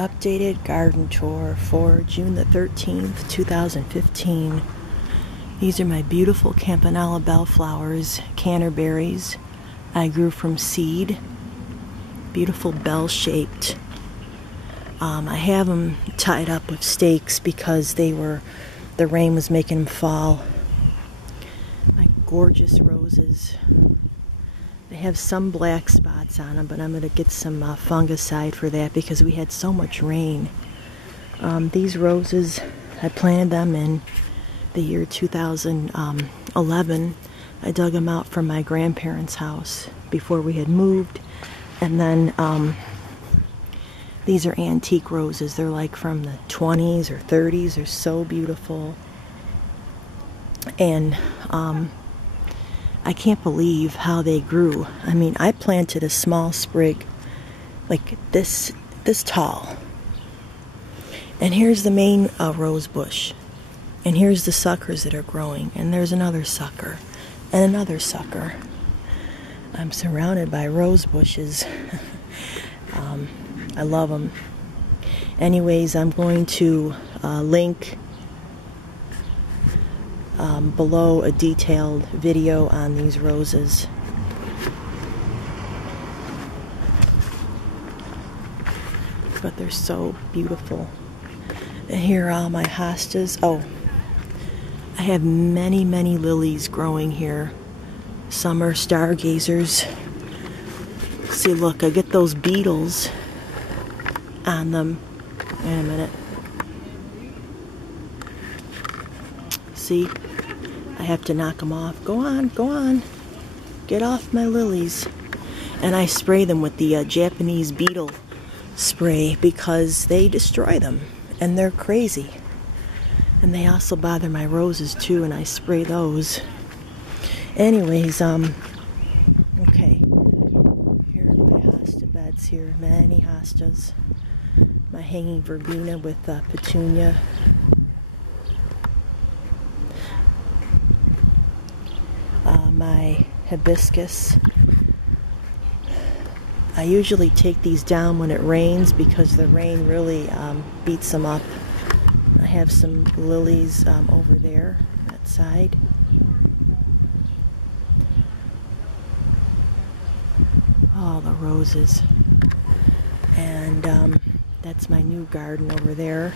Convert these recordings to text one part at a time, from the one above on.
Updated garden tour for June the 13th, 2015. These are my beautiful Campanella bellflowers, Canterberries. I grew from seed. Beautiful bell-shaped. I have them tied up with stakes because the rain was making them fall. My gorgeous roses. They have some black spots on them, but I'm going to get some fungicide for that because we had so much rain. These roses, I planted them in the year 2011. I dug them out from my grandparents' house before we had moved. And then these are antique roses. They're like from the 20s or 30s. They're so beautiful. And I can't believe how they grew. I mean, I planted a small sprig like this tall. And here's the main rose bush. And here's the suckers that are growing. And there's another sucker. And another sucker. I'm surrounded by rose bushes. I love them. Anyways, I'm going to link below a detailed video on these roses. But they're so beautiful. And here are all my hostas. Oh, I have many, many lilies growing here. Some are stargazers. See, look, I get those beetles on them. Wait a minute. See? I have to knock them off. Go on, go on. Get off my lilies. And I spray them with the Japanese beetle spray because they destroy them. And they're crazy. And they also bother my roses too, and I spray those. Anyways, okay. Here are my hosta beds here. Many hostas. My hanging verbena with petunia. My hibiscus. I usually take these down when it rains because the rain really beats them up. I have some lilies over there, that side. All the roses. And that's my new garden over there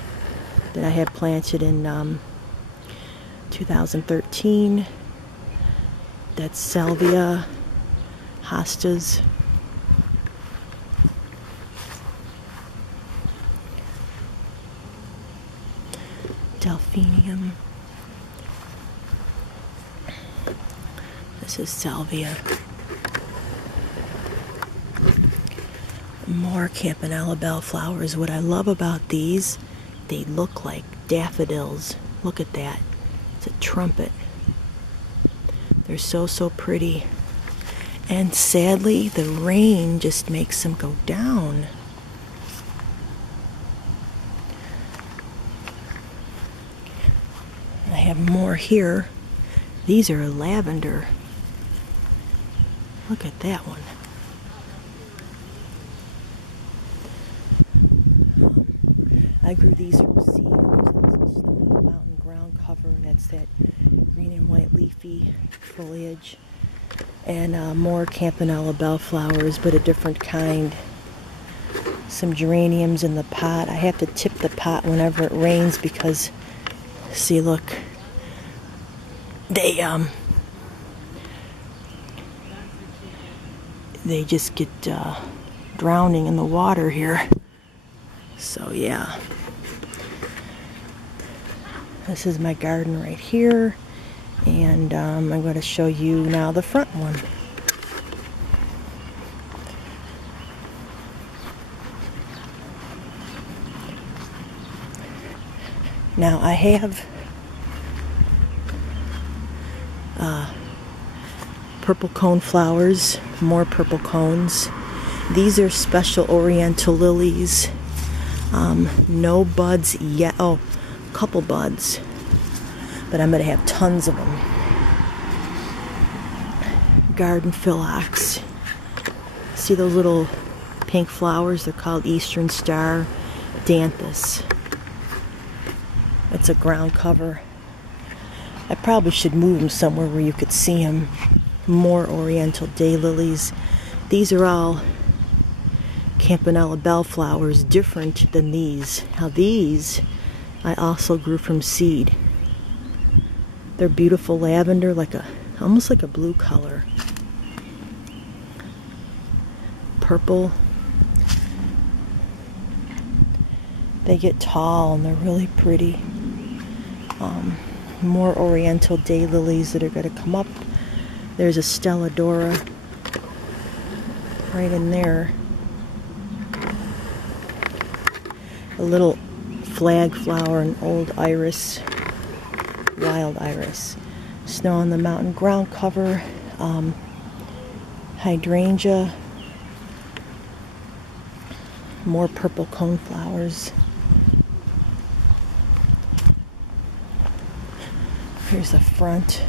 that I had planted in 2013. That's salvia, hostas. Delphinium. This is salvia. More Campanella bellflowers. What I love about these, they look like daffodils. Look at that. It's a trumpet. They're so, so pretty. And sadly, the rain just makes them go down. I have more here. These are lavender. Look at that one. I grew these from seed. There's also snow on the mountain ground cover. That's that green and white leafy foliage. And more Campanella bellflowers, but a different kind. Some geraniums in the pot. I have to tip the pot whenever it rains because, see, look, they just get drowning in the water here. So yeah, this is my garden right here, and I'm going to show you now the front one. Now I have purple coneflowers, more purple cones. These are special Oriental lilies. No buds yet. Oh, a couple buds. But I'm going to have tons of them. Garden phyllox. See those little pink flowers? They're called Eastern Star. Danthus. It's a ground cover. I probably should move them somewhere where you could see them. More Oriental Day Lilies. These are all Campanella bellflowers, different than these. Now these I also grew from seed. They're beautiful lavender, almost like a blue color. Purple. They get tall and they're really pretty. More Oriental Day Lilies that are going to come up. There's a Stella Dora right in there. A little flag flower, an old iris, wild iris. Snow on the Mountain ground cover, hydrangea, more purple coneflowers. Here's the front.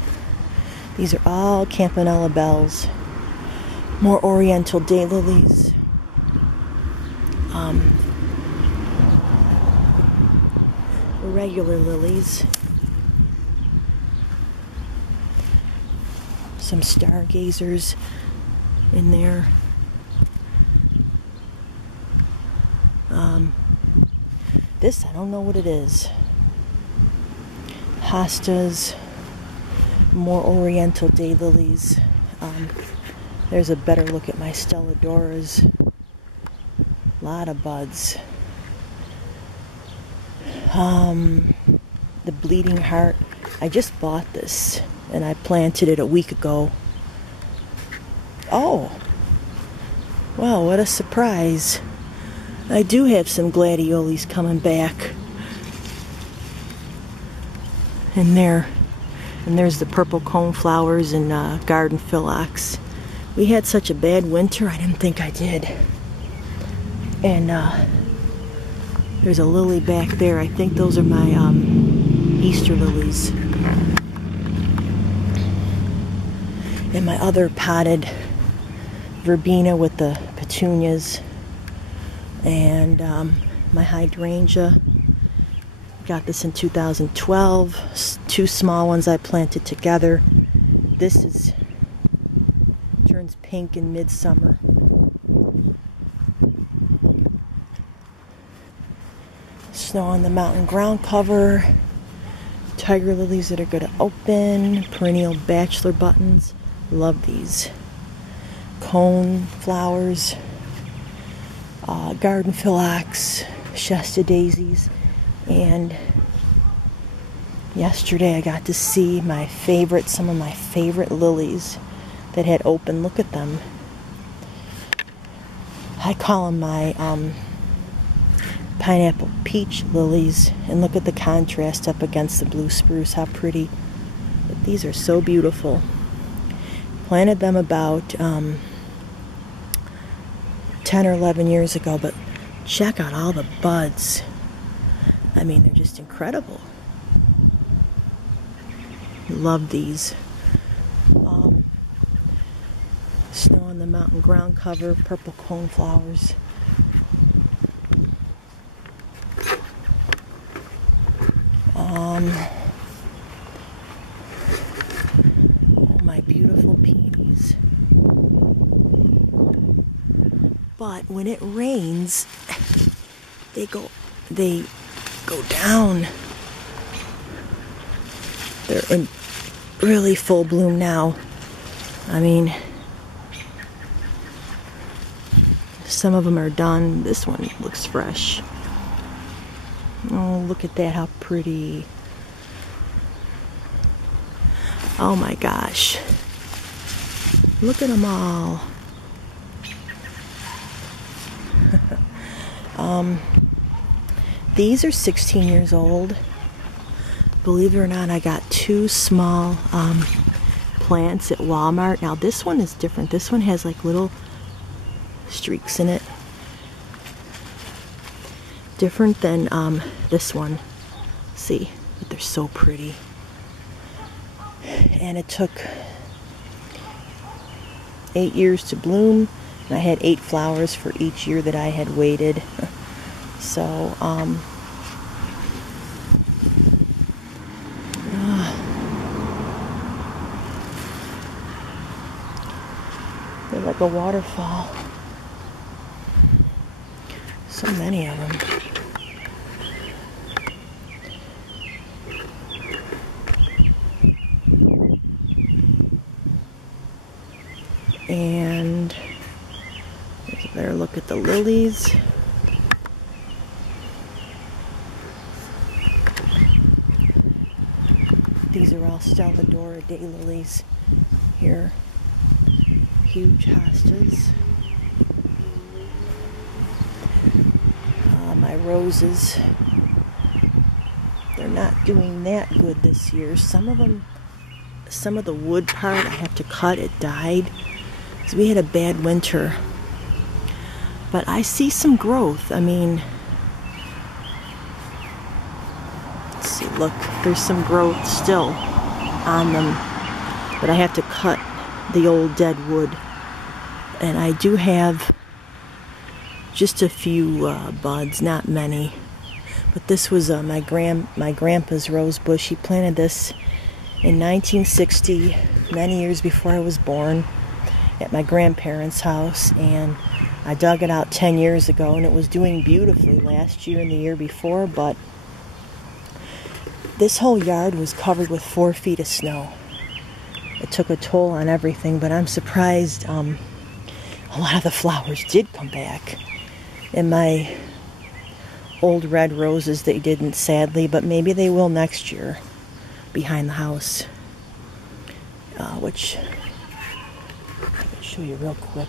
These are all Campanella bells. More Oriental Day Lilies. Regular lilies. Some stargazers in there. This, I don't know what it is. Hostas. More Oriental Day Lilies. There's a better look at my Stella Doras. A lot of buds. The Bleeding Heart. I just bought this and I planted it a week ago. Oh, well, what a surprise. I do have some gladiolus coming back. And there's the purple coneflowers and garden phyllox. We had such a bad winter, I didn't think I did. And there's a lily back there. I think those are my Easter lilies. And my other potted verbena with the petunias. And my hydrangea. Got this in 2012. Two small ones I planted together. This turns pink in midsummer. Snow on the Mountain ground cover. Tiger lilies that are going to open. Perennial bachelor buttons. Love these. Cone flowers. Garden phyllox. Shasta daisies. And yesterday I got to see some of my favorite lilies that had opened. Look at them. I call them my pineapple peach lilies. And look at the contrast up against the blue spruce. How pretty. But these are so beautiful. Planted them about 10 or 11 years ago. But check out all the buds. I mean, they're just incredible. Love these. Snow on the Mountain ground cover, purple coneflowers. Oh, my beautiful peonies. But when it rains, they go down. They're in really full bloom now. I mean, some of them are done. This one looks fresh. Oh, look at that, how pretty. Oh my gosh. Look at them all. These are 16 years old. Believe it or not, I got two small plants at Walmart. Now this one is different. This one has like little streaks in it. Different than this one. See, but they're so pretty. And it took 8 years to bloom. And I had 8 flowers for each year that I had waited. So, they're like a waterfall. So many of them. And there's a better look at the lilies. These are all Stella, Dora, daylilies here. Huge hostas. My roses, they're not doing that good this year. Some of them, some of the wood part I have to cut. It died because we had a bad winter. But I see some growth. I mean, let's see, look, there's some growth still on them. But I have to cut the old dead wood. And I do have just a few buds, not many. But this was my grandpa's rose bush. He planted this in 1960, many years before I was born, at my grandparents' house. And I dug it out 10 years ago, and it was doing beautifully last year and the year before. But this whole yard was covered with 4 feet of snow. It took a toll on everything, but I'm surprised a lot of the flowers did come back. And my old red roses, they didn't, sadly, but maybe they will next year behind the house. Which I can show you real quick.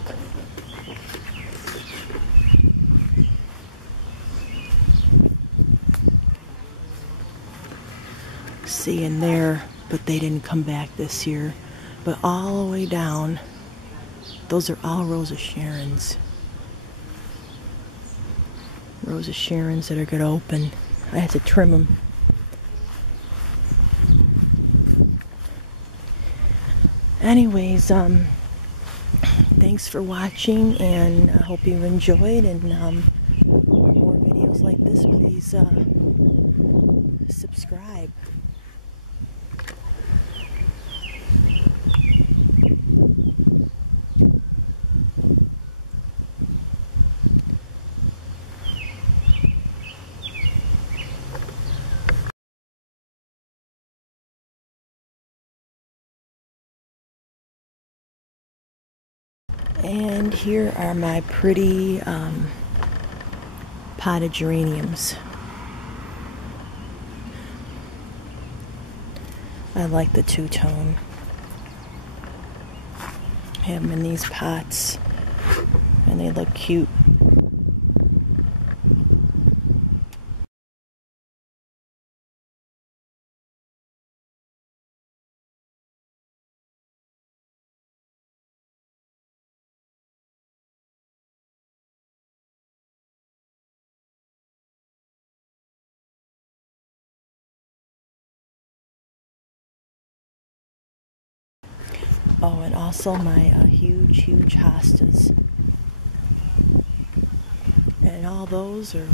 See in there, but they didn't come back this year. But all the way down, those are all Rose of Sharons. Rose of Sharons that are going to open. I have to trim them. Anyways, thanks for watching, and I hope you enjoyed. And for more videos like this, please subscribe. And here are my pretty potted geraniums. I like the two-tone. I have them in these pots, and they look cute. Oh, and also my huge, huge hostas. And all those are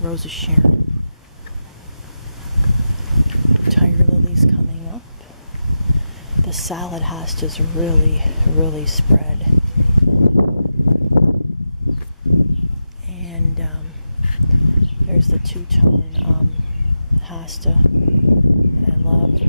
Rose of Sharon. Tiger lilies coming up. The solid hostas really, really spread. And there's the two-tone hosta that I love.